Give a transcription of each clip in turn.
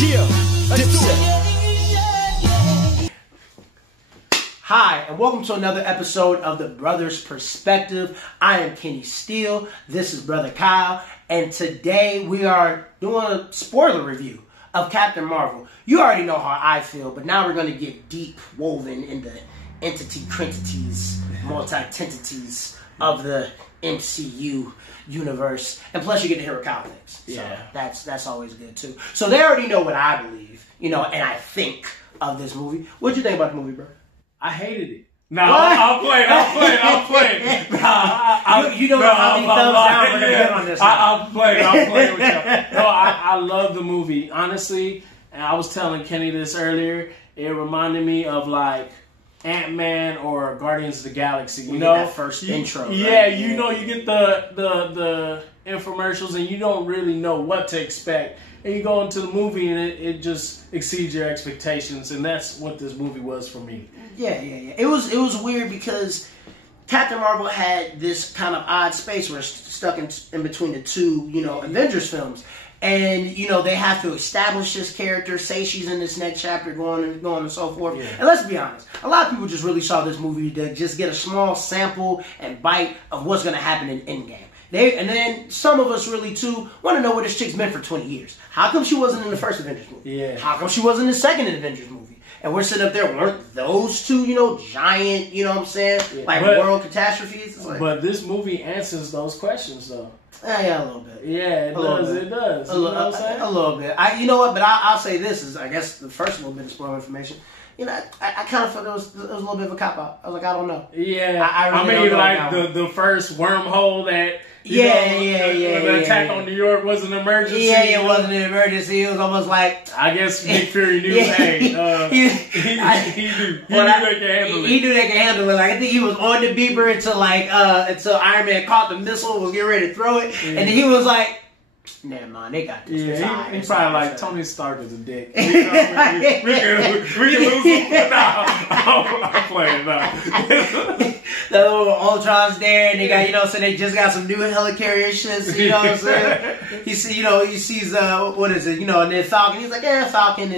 Yeah, let's do it. Hi, and welcome to another episode of The Brother's Perspective. I am Kenny Steele. This is Brother Kyle. And today we are doing a spoiler review of Captain Marvel. You already know how I feel, but now we're going to get deep woven in the entity-crentities, multi-tentities of the MCU universe. And plus you get to hear what Kyle thinks. So that's always good too. So they already know what I believe, and I think of this movie. What'd you think about the movie, bro? I hated it. No, I'll play. You don't know how many thumbs down we're going to get on this. I'll play with you. No, I love the movie. Honestly, and I was telling Kenny this earlier, it reminded me of like Ant-Man or Guardians of the Galaxy. You know, that first intro. Right? Yeah, you get the infomercials and you don't really know what to expect. And you go into the movie and it just exceeds your expectations, and that's what this movie was for me. Yeah. It was weird because Captain Marvel had this kind of odd space where it's stuck in between the two, Avengers films. And, they have to establish this character, say she's in this next chapter, going and so forth. Yeah. And let's be honest, a lot of people just really saw this movie to just get a small sample and bite of what's going to happen in Endgame. And then some of us really, too, want to know what this chick's been for 20 years. How come she wasn't in the first Avengers movie? Yeah. How come she wasn't in the second Avengers movie? And we're sitting up there, weren't those two, giant, world catastrophes? But this movie answers those questions, though. Yeah, a little bit. Yeah, it does. A little bit. You know what? But I'll say this is, I guess, the first little bit of spoiler information. I kind of felt it was a little bit of a cop-out. I was like, I don't know. Yeah. I really don't know the first wormhole that... The attack on New York was an emergency. Yeah, it wasn't an emergency. It was almost like... I guess Nick Fury knew, he knew they could handle it. He knew they could handle it. Like, I think he was on the beeper until Iron Man caught the missile, was getting ready to throw it. Yeah. And then he was like, never mind, they got this. Yeah, he's probably like, Tony Stark is a dick. We can lose him. I'm playing now. The little Ultron's there, and they got, so they just got some new helicarrier shits, you know what I'm saying? He sees, what is it, and then Falcon, he's like, Falcon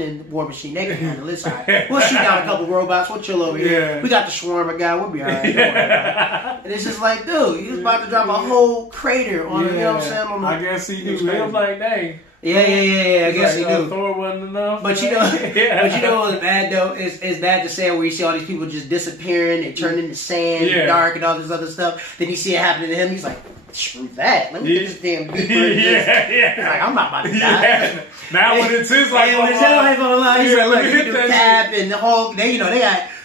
and War Machine, they can handle it, alright. We'll shoot down a couple robots, we'll chill over here. Yeah. We got the Shawarma guy, we'll be alright. And it's just like, dude, he was about to drop a whole crater on, you know what I'm saying? I guess he knew. He was like, dang. Yeah. I guess he knew. Thor wasn't enough. But what was bad though? It's bad to say where you see all these people just disappearing, they turn into sand, dark, and all this other stuff. Then you see it happening to him. He's like, screw that. Let me get this damn beeper. He's like, I'm not about to die. Yeah. Now when it's his life on the line, he's like, look, you the Cap and the Hulk.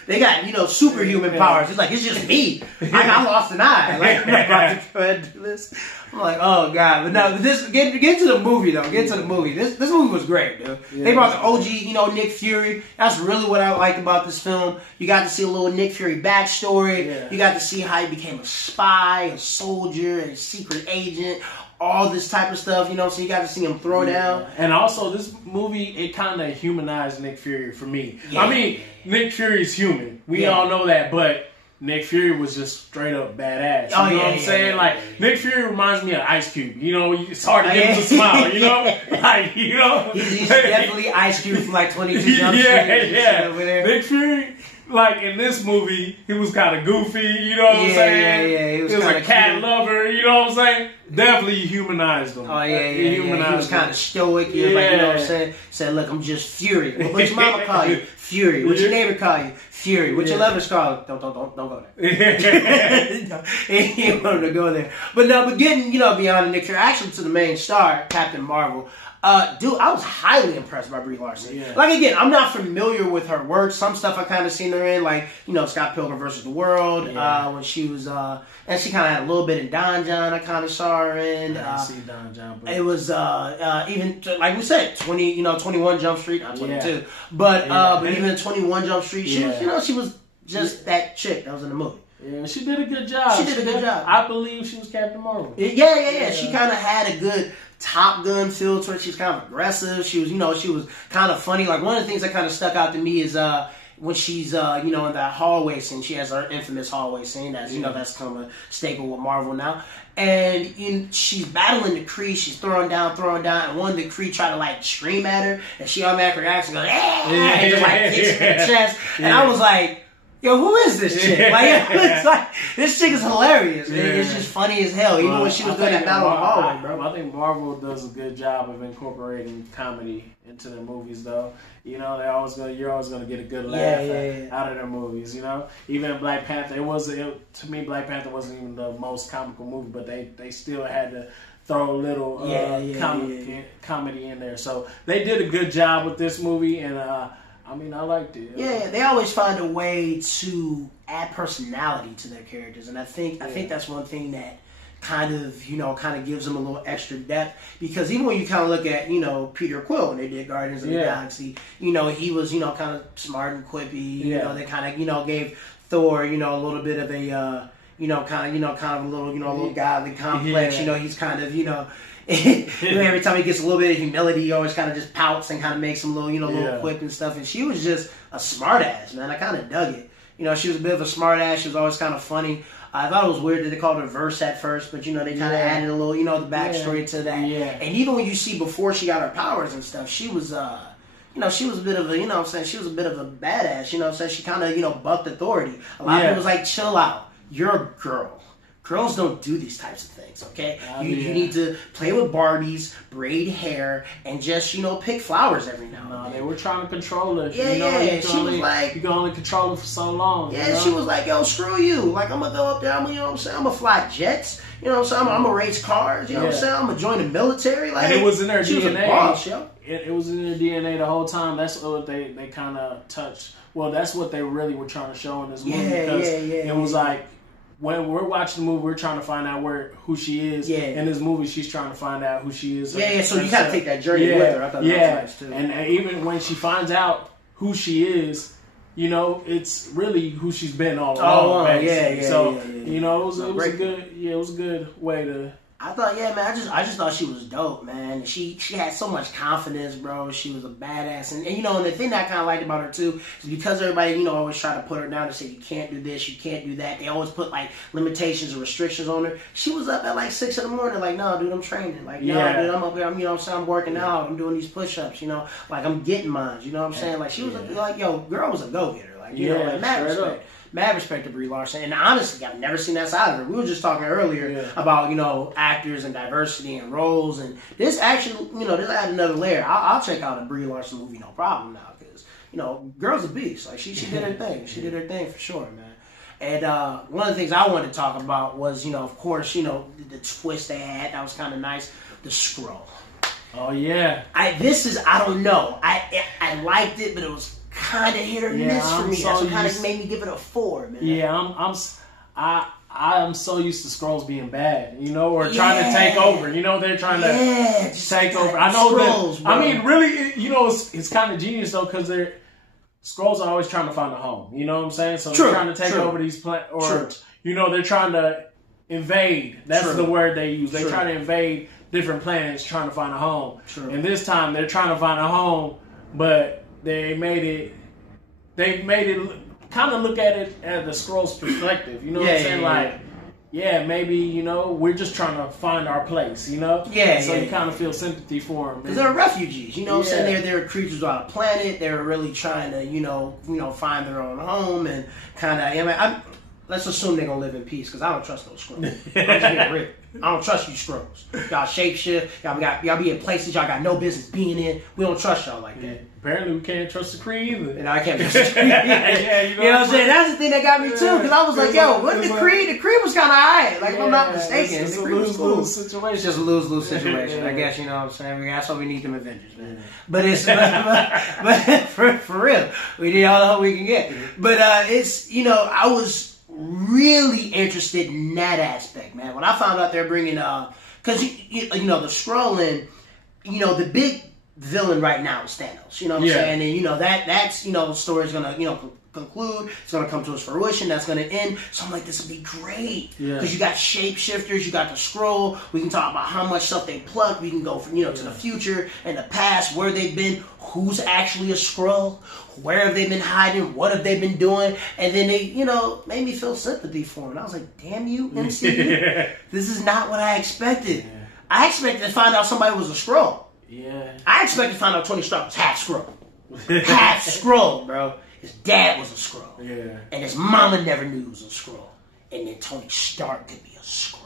They got superhuman powers. It's like, it's just me. I lost an eye. Like, I'm not about to go ahead and do this. I'm like, oh god. But no, get to the movie though. Get to the movie. This movie was great, dude. Yeah, they brought the OG, Nick Fury. That's really what I liked about this film. You got to see a little Nick Fury backstory. Yeah. You got to see how he became a spy, a soldier, a secret agent. All this type of stuff, so you got to see him throw down. And also, this movie, it kind of humanized Nick Fury for me. Yeah. Nick Fury's human. We all know that, but Nick Fury was just straight up badass. You know what I'm saying? Nick Fury reminds me of Ice Cube. It's hard to get him to smile, He's definitely Ice Cube from 22 Jump Street. Yeah. Over there. Nick Fury... in this movie, he was kind of goofy, you know what I'm saying? Yeah. He was a cat lover, you know what I'm saying? Definitely humanized him. He was kind of stoic. He was you know what I'm saying? Said, look, I'm just Fury. What your mama call you? Fury. What your neighbor call you? Fury. What your lovers call you? Don't go there. He didn't want him to go there. But getting, beyond the Nick Fury, actually to the main star, Captain Marvel, dude, I was highly impressed by Brie Larson. Yeah. Again, I'm not familiar with her work. Some stuff I kind of seen her in, Scott Pilgrim vs. the World, when she was, and she kind of had a little bit in Don John. I kind of saw her in. I didn't see Don John, but it was even like we said, 21 Jump Street, not 22, but even 21 Jump Street, she was just that chick that was in the movie. Yeah, she did a good job. I believe she was Captain Marvel. Yeah. She kind of had a good Top Gun feel to her. She was kind of aggressive. She was, she was kind of funny. One of the things that kind of stuck out to me is when she's in that hallway scene, she has her infamous hallway scene. That's that's kind of a staple with Marvel now. And she's battling the Kree. She's throwing down, and one of the Kree try to like scream at her, and she automatically reacts and goes, and just like hits her in the chest. And I was like, yo, who is this chick? Like, it's like this chick is hilarious. Yeah. It's just funny as hell. Even when she was doing that battle in the hallway, bro. I think Marvel does a good job of incorporating comedy into their movies, though. You're always gonna get a good laugh out of their movies. Even Black Panther, to me, Black Panther wasn't even the most comical movie, but they still had to throw a little comedy in there. So they did a good job with this movie, and I liked it. Yeah, they always find a way to add personality to their characters, and I think that's one thing that kind of gives them a little extra depth, because even when you kind of look at Peter Quill when they did Guardians of the Galaxy, he was kind of smart and quippy. They kind of gave Thor a little bit of a kind of a little godly complex. He's kind of every time he gets a little bit of humility, he always kind of just pouts and kind of makes some little quip and stuff. And she was just a smart ass, man. I kind of dug it. She was a bit of a smart ass. She was always kind of funny. I thought it was weird that they called her Verse at first, but they kind of added a little, the backstory to that. Yeah. And even when you see before she got her powers and stuff, she was, she was a bit of a, she was a bit of a badass. She kind of, bucked authority. A lot of people was like, chill out. You're a girl. Girls don't do these types of things, okay? You need to play with Barbies, braid hair, and just, pick flowers every now and then. They were trying to control her. Yeah, she was like... You can only control her for so long. Yeah, she was like, yo, screw you. Like, I'm going to go up there, I'm going to fly jets. I'm going to race cars. I'm going to join the military. Like, and it was in their she DNA. Was a boss, yo. It was in their DNA the whole time. That's what they kind of touched. Well, that's what they really were trying to show in this movie. It was like... When we're watching the movie, we're trying to find out who she is. Yeah. In this movie, she's trying to find out who she is. Yeah, so you gotta take that journey with her. I thought that was nice too. And even when she finds out who she is, it's really who she's been all along. It was a good way to. I thought, man, I just thought she was dope, man. She had so much confidence, bro. She was a badass. And and the thing that I kind of liked about her, too, is because everybody, always try to put her down and say, you can't do this, you can't do that. They always put, like, limitations or restrictions on her. She was up at, like, 6 in the morning, like, no, dude, I'm training. Like, no, dude, I'm up here, I'm working out. I'm doing these push-ups, Like, I'm getting mine, you know what I'm saying? Like, she was, like, yo, girl was a go-getter. Like, like, mad respect to Brie Larson, and honestly, I've never seen that side of her. We were just talking earlier about actors and diversity and roles, and this actually this add another layer. I'll check out a Brie Larson movie, no problem now, because girl's a beast. Like she did her thing. She did her thing for sure, man. And one of the things I wanted to talk about was of course the twist they had that was kind of nice. The scroll. Oh yeah. I don't know. I liked it, but it was kind of hit or miss for me. That's what kind of made me give it a 4, man. Yeah, I'm so used to scrolls being bad, or trying to take over. They're trying to take over. I know scrolls, that. Bro. I mean, really, it's kind of genius though, because scrolls are always trying to find a home. You know what I'm saying? So they're trying to take over these planets, they're trying to invade. That's the word they use. They try to invade different planets, trying to find a home. And this time they're trying to find a home, but they made it kind of look at it as the scroll's perspective. You know what I'm saying? Like, maybe, we're just trying to find our place, So you kind of feel sympathy for them. Because they're refugees, you know what I'm saying? They're creatures on a planet. They're really trying to, find their own home and kind of, let's assume they're going to live in peace, because I don't trust those scrolls. I'm just being real. I don't trust you scrolls. Y'all shapeshift. Y'all be in places y'all got no business being in. We don't trust y'all like that. Apparently we can't trust the Kree either. And I can't trust the Kree either. You know what I'm saying? That's the thing that got me too. Because I was like, yo, what the Kree? The Kree was kind of alright. Like, if I'm not mistaken. It's a lose-lose situation. It's just a lose-lose situation. I guess, you know what I'm saying? That's why we need them Avengers, man. But it's, but for real, we need all the help we can get. But it's, I was really interested in that aspect, man. When I found out they're bringing, because the scrolling, the big villain right now is Thanos. You know what I'm saying? And, you know, that's, you know, the story's going to, you know, conclude. It's going to come to its fruition. That's going to end. So I'm like, this would be great. Because you got shapeshifters. You got the scroll. We can talk about how much stuff they plucked. We can go from, you know, to the future and the past, where they've been, who's actually a scroll, where have they been hiding, what have they been doing. And then they, you know, made me feel sympathy for them. And I was like, damn you, MCU. This is not what I expected. I expected to find out somebody was a scroll. I expected to find out Tony Stark was half scroll. Half scroll, bro. His dad was a Skrull. And his mama never knew he was a Skrull. And then Tony Stark could be a Skrull.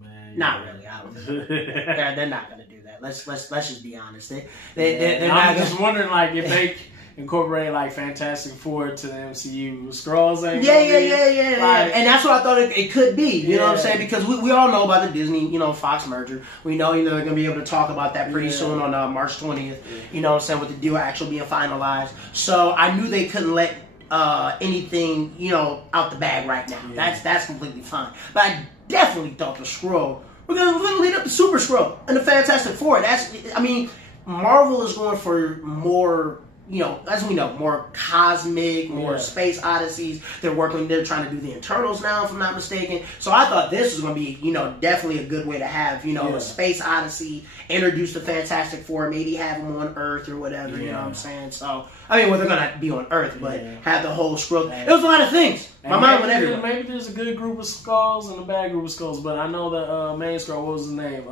Man, not really. They're not going to do that. Let's just be honest. They're I'm just wondering, like, if they incorporate, like, Fantastic Four to the MCU. Skrulls ain't like, and that's what I thought it could be. You know what I'm saying? Because we all know about the Disney, you know, Fox merger. We know, you know, they're going to be able to talk about that pretty soon on March 20th. You know what I'm saying? With the deal actually being finalized. So I knew they couldn't let anything, you know, out the bag right now. That's completely fine. But I definitely thought the Skrull, we're going to lead up to Super Skrull and the Fantastic Four. I mean, Marvel is going for more, you know, as we know, more cosmic, more space odysseys. They're trying to do the Eternals now, if I'm not mistaken. So I thought this was going to be, you know, definitely a good way to have, you know, a space odyssey, introduce the Fantastic Four, maybe have them on Earth or whatever, you know what I'm saying? So, I mean, well, they're going to be on Earth, but have the whole Skrull. It was a lot of things. My mind went everywhere. Maybe there's a good group of Skrulls and a bad group of Skrulls, but I know the main Skrull, what was his name?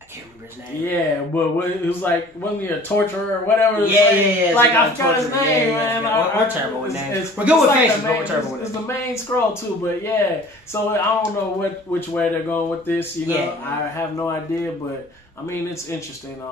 I can't remember his name. Yeah, but it was like, wasn't he a torturer or whatever? Like, I forgot his name, man. We're terrible with names. We're good with faces, but we're terrible with names. It's the main Skrull, too, but yeah. So I don't know which way they're going with this, you know. I have no idea, but, I mean, it's interesting. And you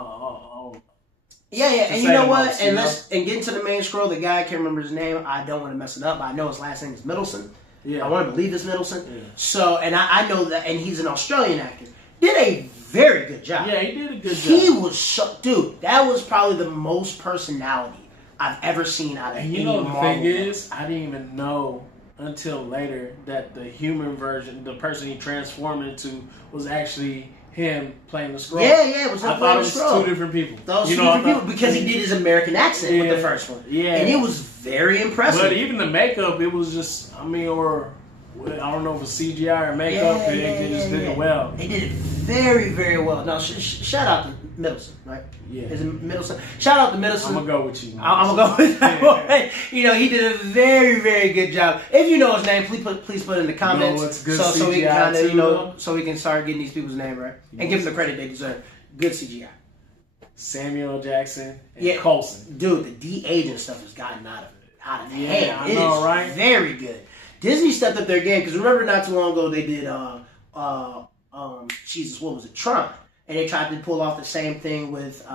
know what? And get into the main Skrull. The guy, I can't remember his name. I don't want to mess it up. I know his last name is Middleton. I want to believe it's Middleton. So, and I know that, and he's an Australian actor. Did a very good job. Yeah, he did a good job. He was dude, that was probably the most personality I've ever seen out of any you know, the Marvel thing is, I didn't even know until later that the human version, the person he transformed into, was actually him playing the Skrull. Yeah, it was him I playing thought the it was Skrull. two different people. Those two different people, because he did his American accent with the first one. And it was very impressive. But even the makeup, it was just, I mean, or I don't know if it was CGI or makeup, they just did it well. They did it very, very well. Now, shout out to Middleton, right? Yeah. Is it Middleton? Shout out to Middleton. I'm going to go with you. I'm going to go with that. You know, he did a very, very good job. If you know his name, please put it in the comments. You know what's good so we can kind of, you know, so we can start getting these people's name right. And give them the credit they deserve. Good CGI. Samuel Jackson and Coulson. Dude, the de-aging stuff has gotten out of hand. I know, right? Very good. Disney stepped up their game, because remember not too long ago they did Jesus, what was it? Tron. And they tried to pull off the same thing with the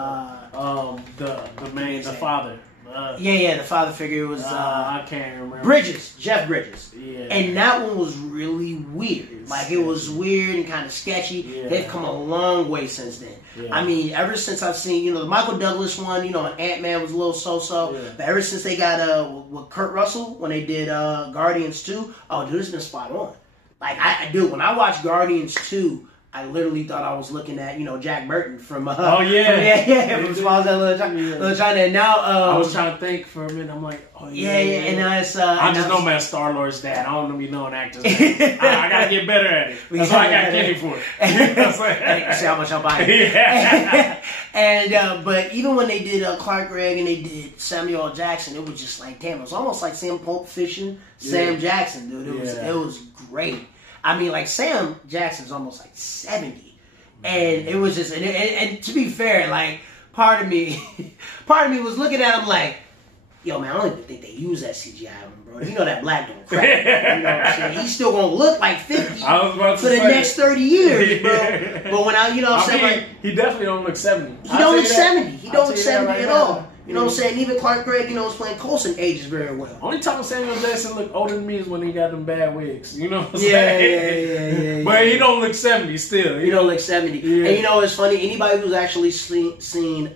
father. The father figure was I can't remember. Jeff Bridges. And that one was really weird. It was weird and kind of sketchy. They've come a long way since then. I mean, ever since I've seen, you know, the Michael Douglas one, you know, and Ant-Man was a little so-so. But ever since they got with Kurt Russell when they did Guardians 2, oh dude, it's been spot on. Like when I watched Guardians 2, I literally thought I was looking at, you know, Jack Burton from from Smiles That Little China. And now I was trying to think for a minute. I'm like, and now it's I just know, man, Star-Lord's dad. I don't know, be knowing actors. I gotta get better at it. That's why I got Kenny for it. See how much I'm buying. And but even when they did Clark Gregg and they did Samuel L. Jackson, it was just like, damn, it was almost like Sam Pulp Fiction, Sam Jackson, dude. It was great. I mean, like, Sam Jackson's almost like 70. And it was just, and to be fair, like, part of me was looking at him like, yo, man, I don't even think they use that CGI on him, bro. You know that black don't crack. You know what I'm saying? He's still going to look like 50 for the next 30 years, bro. But when you know what I'm saying? Like, he definitely don't look 70. He don't look 70. He don't look 70 at all. You know what I'm saying? Even Clark Gregg, you know, was playing Coulson ages very well. Only time Samuel Jackson look older than me is when he got them bad wigs. You know what I'm saying? But he don't look 70 still. He don't look 70. And you know, it's funny. Anybody who's actually seen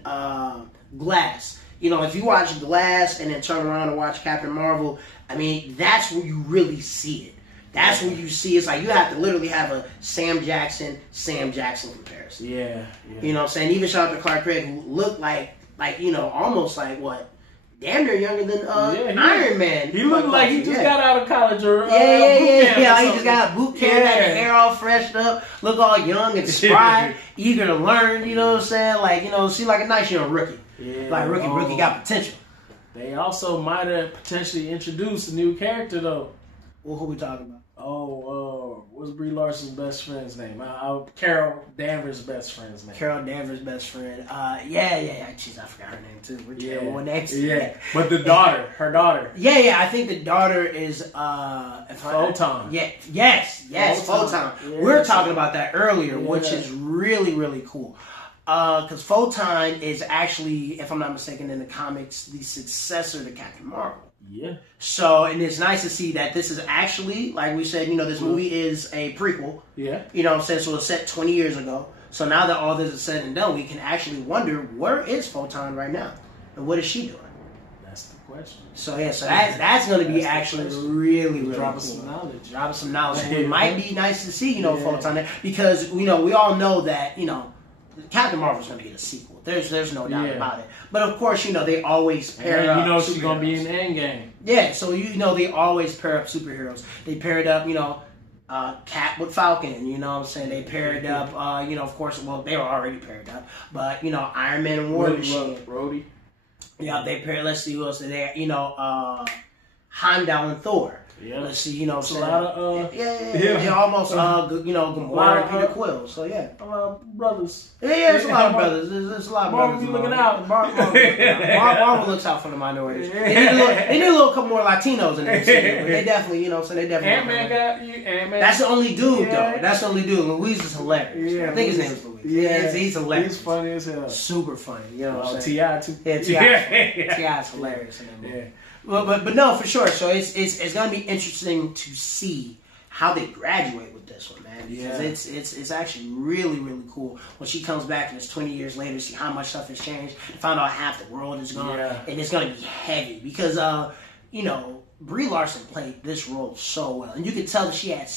Glass, you know, if you watch Glass and then turn around and watch Captain Marvel, I mean, that's where you really see it. That's when you see it's like you have to literally have a Sam Jackson comparison. Yeah. You know what I'm saying? Even shout out to Clark Gregg, who looked like almost like what? Damn near younger than Iron Man. He looked like he just got out of college or boot camp. He just got boot camp, had the hair all freshed up, look all young and spry, eager to learn. You know what I'm saying? Like seem like a nice young rookie. Yeah, like rookie got potential. They also might have potentially introduced a new character though. Well, who we talking about? What's Brie Larson's best friend's name? Carol Danvers' best friend's name. Carol Danvers' best friend. Jeez, I forgot her name too. We're terrible with names. Yeah, but her daughter. Yeah. I think the daughter is Photon. Yes, Photon. Yeah, we were talking about that earlier, which is really, really cool. Because Photon is actually, if I'm not mistaken, in the comics, the successor to Captain Marvel. Yeah. So, and it's nice to see that this is actually, like we said, this movie is a prequel. Yeah. You know what I'm saying? So it's set 20 years ago. So now that all this is said and done, we can actually wonder, where is Photon right now? And what is she doing? That's the question. So that's going to be actually really, really dropping cool. Dropping some knowledge. It might be nice to see, Photon there. Because, we all know that, Captain Marvel's going to get a sequel. There's no doubt about it. But of course, they always pair up. She's going to be in the Endgame. Yeah, so they always pair up superheroes. They paired up, Cap with Falcon. You know what I'm saying? They paired up, of course. Well, they were already paired up, but Iron Man and War Machine. Rhodey. Yeah, they paired. Let's see who else there. Heimdall and Thor. Yeah. Let's see, it's a lot of almost Gamora and Peter Quill. So yeah, brothers. Yeah, it's a lot of brothers. There's a lot of brothers. Marvel looking out. Marvel looks out for the minorities. They need a little couple more Latinos in there. But they definitely, they definitely. Ant-Man. That's the only dude though. That's the only dude. Luis is hilarious. Yeah, I think his name is Luis. Yeah, he's hilarious. He's funny as hell. Super funny. You know what I'm saying? T.I. too. Yeah, T.I.'s hilarious in that movie. Yeah. But no, for sure. So it's going to be interesting to see how they graduate with this one, man. Because it's actually really, really cool when she comes back and it's 20 years later, see how much stuff has changed. Find out half the world is gone, and it's going to be heavy because Brie Larson played this role so well, and you could tell that she had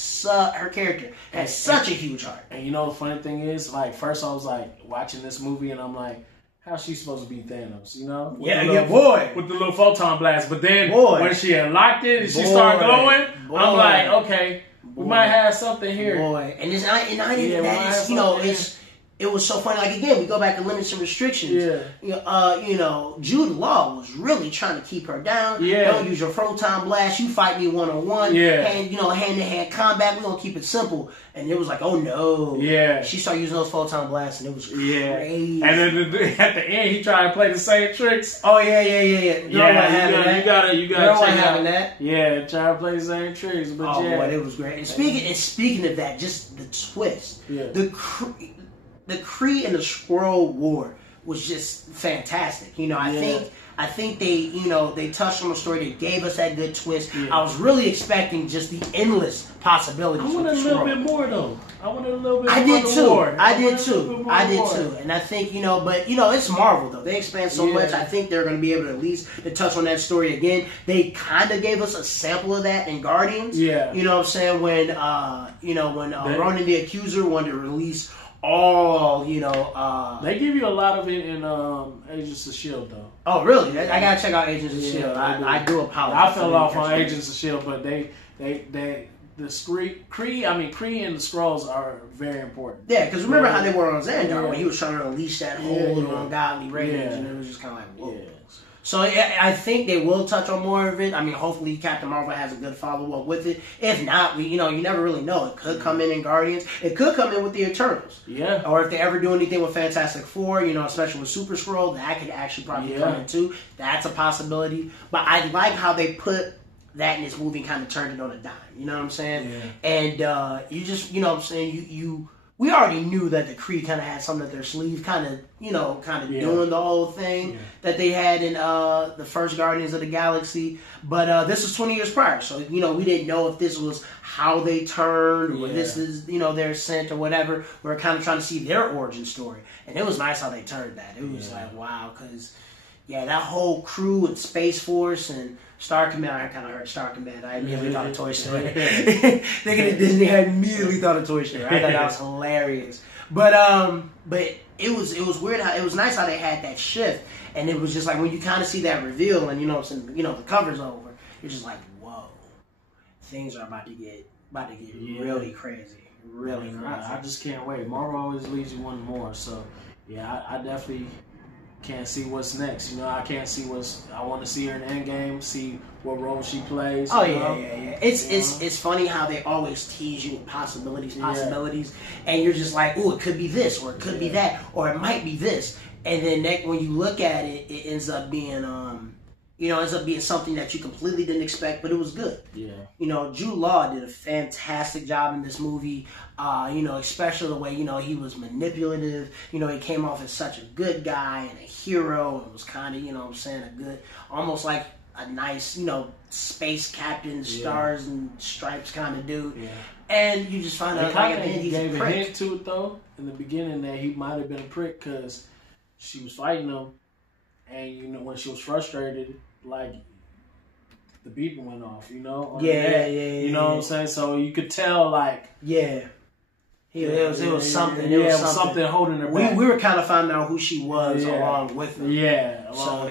her character had such a huge heart. And the funny thing is, like, first I was like watching this movie, and I'm like, how's she supposed to be Thanos, With the little photon blast. But then when she unlocked it and she started glowing, I'm like, okay, we might have something here. And it was so funny. Like, again, we go back to limits and restrictions. Jude Law was really trying to keep her down. Don't use your photon blast. You fight me one-on-one. Hand-to-hand combat. We're going to keep it simple. And it was like, oh, no. She started using those photon blasts, and it was crazy. And then at the end, he tried to play the same tricks. Oh, yeah. You gotta check out that. Yeah, try to play the same tricks. But boy, it was great. And speaking of that, just the twist. The Kree and the Skrull War was just fantastic. I think they, they touched on the story. They gave us that good twist. I was really expecting just the endless possibilities. I wanted a little bit more though. I did too. And I think, but it's Marvel though. They expand so much. I think they're going to be able to at least to touch on that story again. They kind of gave us a sample of that in Guardians. Yeah. You know what I'm saying? When Ronan the Accuser wanted to release all, they give you a lot of it in Agents of S.H.I.E.L.D. though. Oh, really? I gotta check out Agents of S.H.I.E.L.D. I do apologize. I fell off on Agents of S.H.I.E.L.D., but the Kree and the Skrulls are very important. Yeah, because remember how they were on Xandar when he was trying to unleash that whole ungodly rage, and it was just kind of like, whoa. Yeah. So I think they will touch on more of it. I mean, hopefully Captain Marvel has a good follow-up with it. If not, you never really know. It could come in Guardians. It could come in with the Eternals. Yeah. Or if they ever do anything with Fantastic Four, especially with Super Skrull, that could actually probably come in too. That's a possibility. But I like how they put that in this movie and kind of turned it on a dime. You know what I'm saying? Yeah. And you just, what I'm saying, we already knew that the Kree kind of had something up their sleeve, kind of doing the whole thing that they had in the first Guardians of the Galaxy. But this was 20 years prior, so we didn't know if this was how they turned or this is their ascent or whatever. We were kind of trying to see their origin story, and it was nice how they turned that. It was like wow, because Yeah, that whole crew and Space Force and Star Command. I kind of heard Star Command. I immediately thought of Toy Story. Thinking of Disney, I immediately thought of Toy Story. I thought that was hilarious. But it was weird how it was nice how they had that shift, and it was just like when you kind of see that reveal, and the cover's over, you're just like, whoa, things are about to get really crazy. Really crazy. I just can't wait. Marvel always leaves you wanting more. So, yeah, I definitely can't see what's next. You know, I can't see I want to see her in Endgame, see what role she plays. Oh, yeah. It's funny how they always tease you with possibilities, and you're just like, ooh, it could be this, or it could be that, or it might be this. And then when you look at it, it ends up being something that you completely didn't expect, but it was good. Yeah. Jude Law did a fantastic job in this movie. Especially the way, he was manipulative. He came off as such a good guy and a hero, and was kind of, a good, almost like a nice, space captain, stars and stripes kind of dude. Yeah. And you just find out like he's gave a prick. A hint to it though in the beginning that he might have been a prick because she was fighting him, and when she was frustrated, like the beeping went off, You know what I'm saying? So you could tell, like, it was something. It was something holding her back. We were kind of finding out who she was along with them. So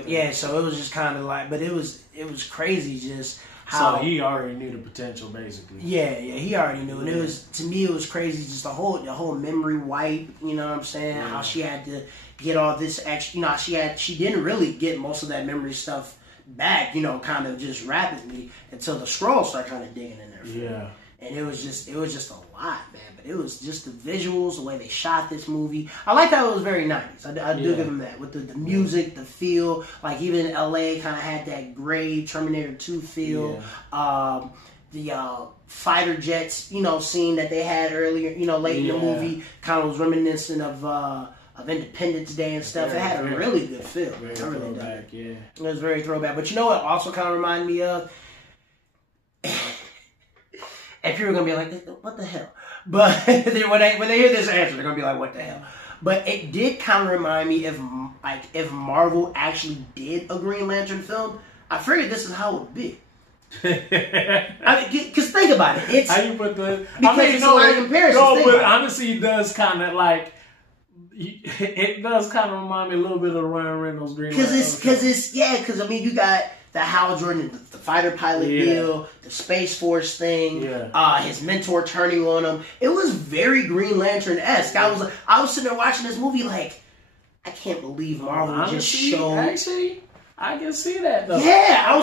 it was just kind of like, but it was crazy just how. So he already knew the potential, basically. Yeah, he already knew, and it was, to me, it was crazy just the whole memory wipe. You know what I'm saying? How she had to get all this extra. She didn't really get most of that memory stuff back. Kind of just rapidly until the Skrulls start kind of digging in there. Yeah. And it was just a lot, man. But it was just the visuals, the way they shot this movie. I like how it was very 90s. I do give them that. With the music, the feel. Like, even in LA, kind of had that gray Terminator 2 feel. Yeah. The fighter jets, scene that they had earlier, late in the movie, kind of was reminiscent of Independence Day and stuff. It had a really good feel. Very throwback, yeah. It was very throwback. But you know what also kind of reminded me of? And people are going to be like, what the hell? But when they hear this answer, they're going to be like, what the hell? But it did kind of remind me if Marvel actually did a Green Lantern film, I figured this is how it would be. Because think about it. It's, how you put the... It's a lot of comparisons. No, but honestly, it does kind of like... It does kind of remind me a little bit of Ryan Reynolds' Green Lantern. Because you got the Hal Jordan, the fighter pilot deal, the Space Force thing, his mentor turning on him. It was very Green Lantern-esque. I was sitting there watching this movie like, I can't believe Marvel just showed. Actually, I can see that though. Yeah, I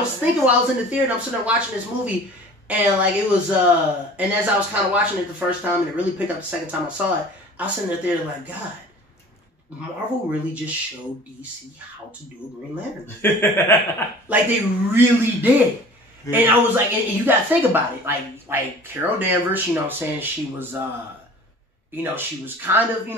was thinking while I was in the theater, and I'm sitting there watching this movie, and like it was, and as I was kind of watching it the first time, and it really picked up the second time I saw it, I was sitting in the theater like, God, Marvel really just showed DC how to do a Green Lantern. Like, they really did. Yeah. And I was like, and you got to think about it. Like Carol Danvers, she was, she was kind of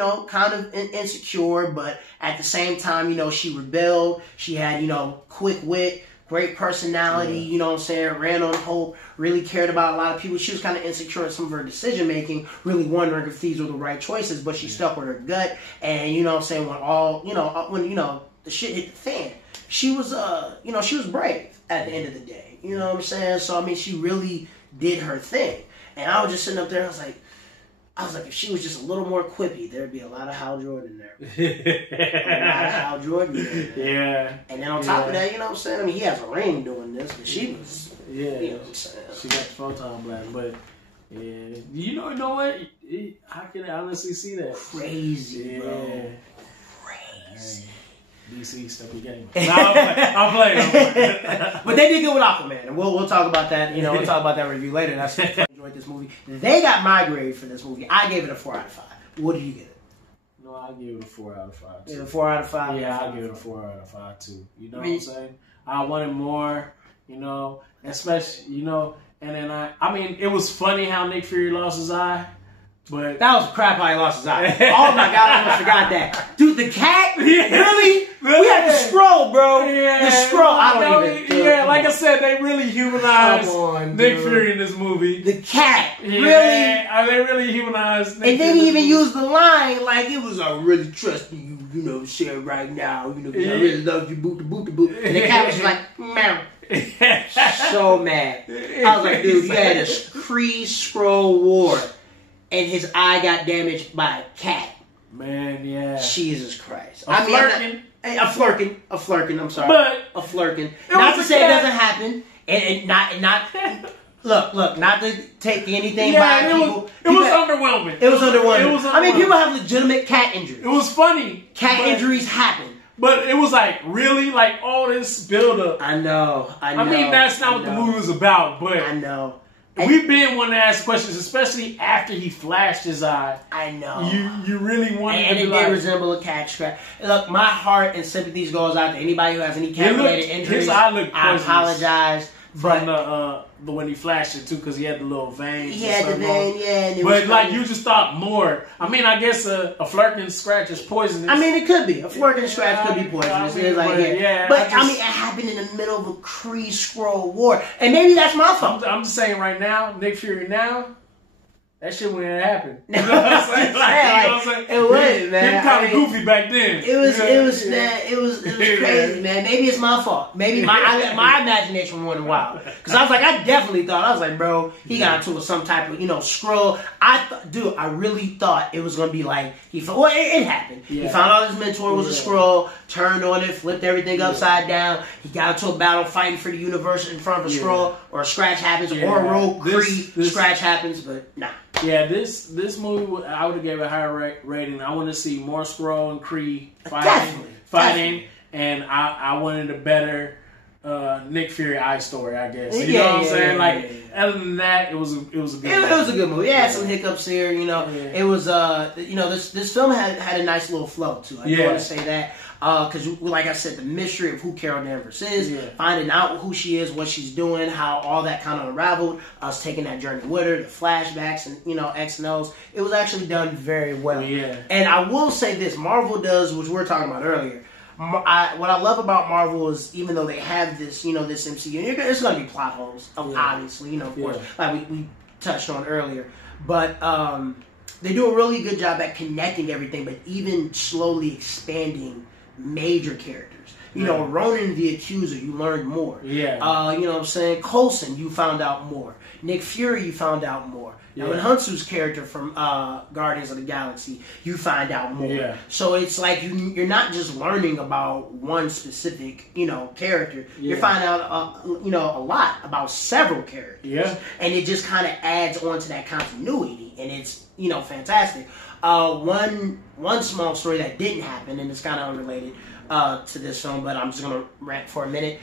insecure, but at the same time, she rebelled. She had, quick wit, great personality, ran on hope, really cared about a lot of people. She was kind of insecure in some of her decision making, really wondering if these were the right choices, but she stuck with her gut. And when the shit hit the fan, she was she was brave at the end of the day. You know what I'm saying? So she really did her thing. And I was just sitting up there, I was like, if she was just a little more quippy, there'd be a lot of Hal Jordan there. A lot of Hal Jordan there. Yeah. And then on top of that, you know what I'm saying? He has a ring doing this, but she was, you know what I'm saying? She got the photon blast, but yeah. You know what? I can honestly see that. Crazy, bro. Crazy. DC, step your game. I'm playing. But they did good with Aquaman, and we'll talk about that. We'll talk about that review later. That's I enjoyed this movie. They got my grade for this movie. I gave it a 4 out of 5. What did you give it? No, I give it a 4 out of 5. Too. Yeah, 4 out of 5. Yeah, I give it a 4 out of 5 too. You know what I'm saying? I wanted more. Especially and then it was funny how Nick Fury lost his eye. But that was crap how he lost his eye. Oh my God, I almost forgot that. Dude, the cat? Really? We had the scroll, bro. Yeah. The scroll. I don't even. Yeah, like I said, they really humanized Nick Fury in this movie. The cat. Yeah, really? They really humanized Nick And then Fury he even used the line like it was, I really trust you, you know, share right now. You know, I really love you, boot the boot the boot. And the cat was like, meow. So mad. I was like, dude, you had a Kree-Skrull war. And his eye got damaged by a cat. Man, yeah. Jesus Christ. A flirkin. I'm sorry. But a flirkin. Not to say it doesn't happen. And not look, not to take anything by people. It was underwhelming. It was underwhelming. I mean, people have legitimate cat injuries. It was funny. Cat injuries happen. But it was like, really? Like, all this build-up. I know. I mean, that's not what the movie was about, but I know. We've been wanting to ask questions, especially after he flashed his eye. I know. You really wanted and to be it did resemble a cat scratch. Look, my heart and sympathies goes out to anybody who has any cat-related injuries. His eye looked I apologize. From the when he flashed it too, because he had the little veins. He had the vein, yeah. But like you just thought more. I mean, I guess a flirkin scratch is poisonous. I mean, it could be a flirkin scratch could be poisonous. I mean, but I mean, it happened in the middle of a Kree-Skrull war, and maybe that's my fault. I'm just saying right now, Nick Fury now. That shit wouldn't happen. You know what I'm saying? It was, man. He was kind of goofy back then. It was crazy, man. Maybe it's my fault. Maybe my imagination went wild. Because I was like, I definitely thought, bro, he got into some type of, scroll. I really thought it was going to be like, it happened. Yeah. He found out his mentor was a scroll, turned on it, flipped everything upside down. He got into a battle fighting for the universe in front of a scroll, or a scratch happens, or a rogue Kree scratch happens, but nah. Yeah, this movie, I would have gave it a higher rating. I want to see more Skrull and Kree fighting, and I wanted a better Nick Fury eye story, I guess. You know what I'm saying? Like, other than that, it was a good movie. It was a good movie. It had some hiccups here, It was, this film had a nice little flow, too. I do want to say that. Because, like I said, the mystery of who Carol Danvers is, finding out who she is, what she's doing, how all that kind of unraveled, us taking that journey with her, the flashbacks, and, X and O's. It was actually done very well. Yeah. And I will say this, Marvel does, which we were talking about earlier, what I love about Marvel is, even though they have this, this MCU, it's going to be plot holes, obviously, of course, like we touched on earlier. But they do a really good job at connecting everything, but even slowly expanding major characters. Ronan the Accuser, you learned more. Yeah. You know what I'm saying? Coulson, you found out more. Nick Fury, you found out more. Now, in Hunsu's character from Guardians of the Galaxy, you find out more. Yeah. So it's like you're not just learning about one specific, character. You're finding out, a lot about several characters. Yeah. And it just kind of adds on to that continuity, and it's, fantastic. One small story that didn't happen, and it's kind of unrelated to this film, but I'm just going to rant for a minute.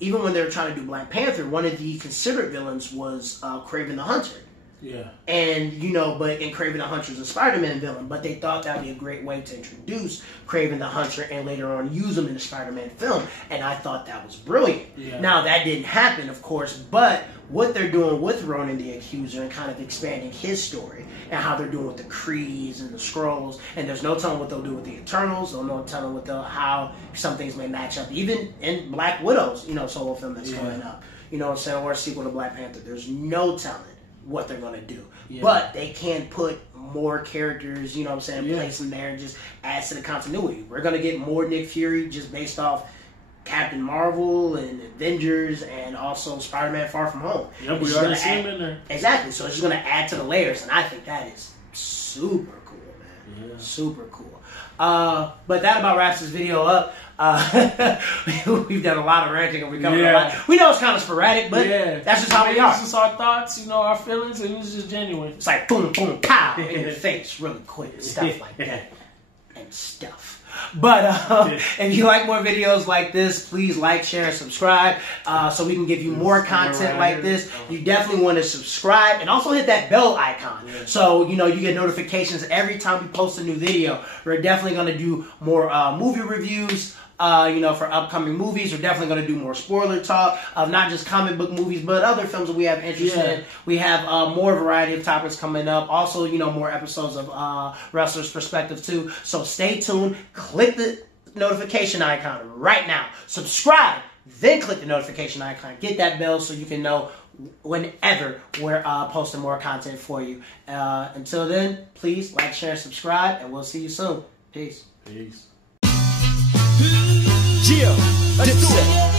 Even when they were trying to do Black Panther, one of the considered villains was Kraven the Hunter. Yeah. And, but Kraven the Hunter is a Spider-Man villain, but they thought that would be a great way to introduce Kraven the Hunter and later on use him in the Spider-Man film, and I thought that was brilliant. Yeah. Now, that didn't happen, of course, but what they're doing with Ronan the Accuser and kind of expanding his story and how they're doing with the Krees and the Skrulls, and there's no telling what they'll do with the Eternals, there's no telling how some things may match up, even in Black Widow's, solo film that's coming up, or a sequel to Black Panther. There's no telling what they're going to do. Yeah. But they can put more characters, place them there and just adds to the continuity. We're going to get more Nick Fury just based off Captain Marvel and Avengers and also Spider-Man Far From Home. Yep, we already see him in there. Exactly. So it's just going to add to the layers, and I think that is super cool, man. Yeah. Super cool. But that about wraps this video up. We've done a lot of ranting and we covered a lot. We know it's kind of sporadic, but that's just how we are. It's just our thoughts, our feelings, and it's just genuine. It's like boom, boom, pow, in the face really quick and stuff like that. And stuff. But if you like more videos like this, please like, share, and subscribe so we can give you more content like this. You definitely want to subscribe and also hit that bell icon so you get notifications every time we post a new video. We're definitely going to do more movie reviews. for upcoming movies. We're definitely going to do more spoiler talk of not just comic book movies, but other films that we have interest in. We have more variety of topics coming up. Also, more episodes of Wrestler's Perspective too. So stay tuned. Click the notification icon right now. Subscribe. Then click the notification icon. Get that bell so you can know whenever we're posting more content for you. Until then, please like, share, and subscribe, and we'll see you soon. Peace. Peace. Yeah, let's do it.